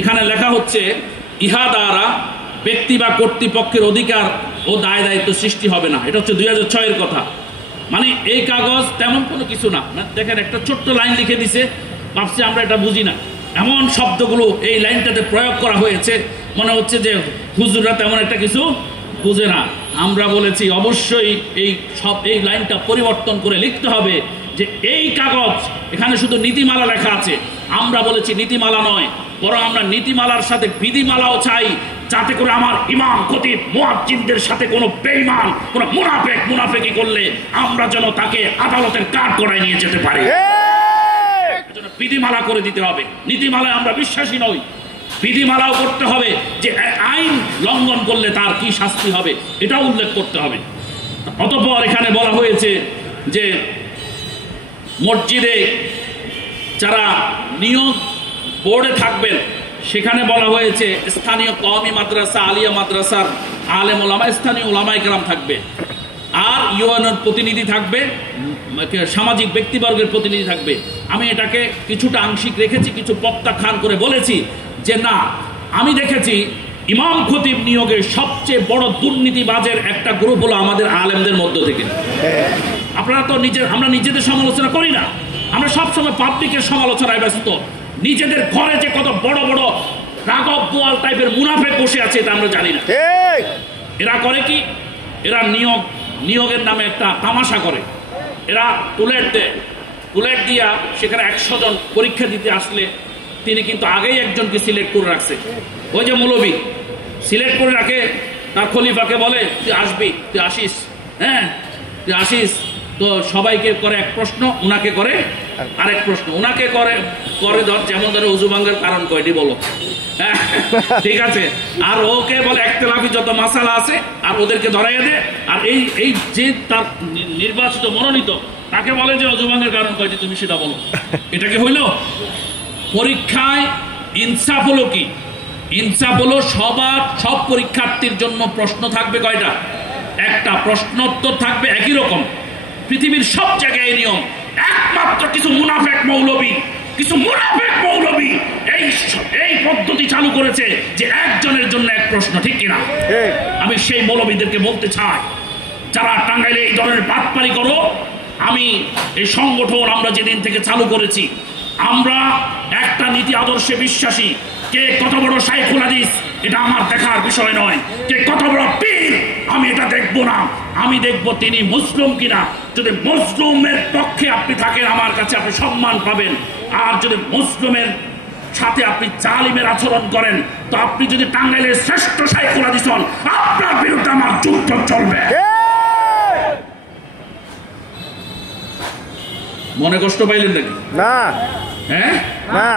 এখানে লেখা হচ্ছে ইহা দ্বারা ব্যক্তি বা কর্তৃপক্ষের অধিকার ও দায় দায়িত্ব সৃষ্টি হবে না। এটা হচ্ছে 2006 এর কথা। মানে এই কাগজ তেমন কোনো কিছু না। দেখেন একটা ছোট্ট লাইন লিখে দিছে, ভাবছি আমরা এটা বুঝি না, এমন শব্দগুলো এই লাইনটাতে প্রয়োগ করা হয়েছে, মনে হচ্ছে যে হুজুররা তেমন একটা কিছু বুঝে না। আমরা বলেছি অবশ্যই এই লাইনটা পরিবর্তন করে লিখতে হবে যে এই কাগজ, এখানে শুধু নীতিমালা লেখা আছে, আমরা বলেছি নীতিমালা নয়, বরং আমরা নীতিমালার সাথে বিধিমালাও চাই, যাতে করে আমার ইমাম খতিব মুয়াজ্জিনদের সাথে কোনো বেঈমান, কোনো মুনাফেকি করলে আমরা যেন তাকে আদালতের কাঠ করায় নিয়ে যেতে পারি। এজন্য বিধিমালা করে দিতে হবে। নীতিমালায় আমরা বিশ্বাসী নই, বিধিমালাও করতে হবে যে আইন লঙ্ঘন করলে তার কি শাস্তি হবে এটাও উল্লেখ করতে হবে। অতঃপর এখানে বলা হয়েছে যে মসজিদে যারা নিয়োগ বোর্ডে থাকবেন সেখানে বলা হয়েছে স্থানীয় কওমি মাদ্রাসা, আলিয়া মাদ্রাসার আলেম ওলামা, স্থানীয় ওলামায়ে কেরাম থাকবে, আর ইউএনএর প্রতিনিধি থাকবে, সামাজিক ব্যক্তিবর্গের প্রতিনিধি থাকবে। আমি এটাকে কিছুটা আংশিক রেখেছি, কিছু প্রত্যাখ্যান করে বলেছি যে না, আমি দেখেছি ইমাম খতিব নিয়োগে সবচেয়ে বড় দুর্নীতিবাজের একটা গ্রুপ হলো আমাদের আলেমদের মধ্য থেকে। আপনারা তো আমরা নিজেদের সমালোচনা করি না, আমরা সবসময় পাবলিকের সমালোচনায় ব্যস্ত। নিজেদের ঘরে যে কত বড় বড় রাঘব বোয়াল টাইপের মুনাফেক বসে আছে এটা আমরা জানি না। এরা করে কি, এরা নিয়োগের নামে একটা তামাশা করে। এরা টুলেট দিয়া সেখানে 100 জন পরীক্ষা দিতে আসলে তিনি কিন্তু আগেই একজনকে সিলেক্ট করে রাখছে। ওই যে মৌলবী সিলেক্ট করে রাখে, তার খলিফাকে বলে তুই আসবি, তুই আসিস, হ্যাঁ তুই আসিস, তো সবাইকে করে এক প্রশ্ন, উনাকে করে আরেক প্রশ্ন, উনাকে করে ধর যেমন ধরে উজু ভাঙ্গার কারণ কয়টি বলো, ঠিক আছে, আর ওকে বলে একতলাফি যত মাসালা আছে আর ওদেরকে ধরাইয়া দে, আর এই যে তার নির্বাচিত মনোনীত তাকে বলে যে উজু ভাঙ্গার কারণ কয়টি তুমি সেটা বলো। এটা কি হইল? পরীক্ষায় ইনসাফ হলো কি? ইনসাফ হলো সব পরীক্ষার্থীর জন্য প্রশ্ন থাকবে কয়টা? একটা। প্রশ্নোত্তর থাকবে একই রকম। পৃথিবীর সব জায়গায় নিয়ম, একমাত্র কিছু মুনাফেক মৌলবী এই পদ্ধতি চালু করেছে যে একজনের জন্য এক প্রশ্ন, ঠিক কিনা? আমি সেই মৌলবীদেরকে বলতে চাই, যারা টাঙ্গাইলে এই ধরনের বাটপারি করো, আমি এই সংগঠন আমরা যেদিন থেকে চালু করেছি, আমরা একটা নীতি আদর্শে বিশ্বাসী। কে কত বড় শাইখুল হাদিস এটা আমার দেখার বিষয় নয়, কে কত বড় পীর আমি এটা দেখবো না, আমি দেখবো তিনি মুসলিম কিনা। যদি মুসলিমের পক্ষে আপনি থাকেন আমার কাছে আপনি সম্মান পাবেন, আর যদি মুসলিমের সাথে আপনি জালিমের আচরণ করেন, তো আপনি যদি টাঙ্গাইলের শ্রেষ্ঠ শাইখুল হাদিস হন, আপনার বিরুদ্ধে আমার যুদ্ধ চলবে। মনে কষ্ট পাইলেন নাকি? না, হ্যাঁ, না।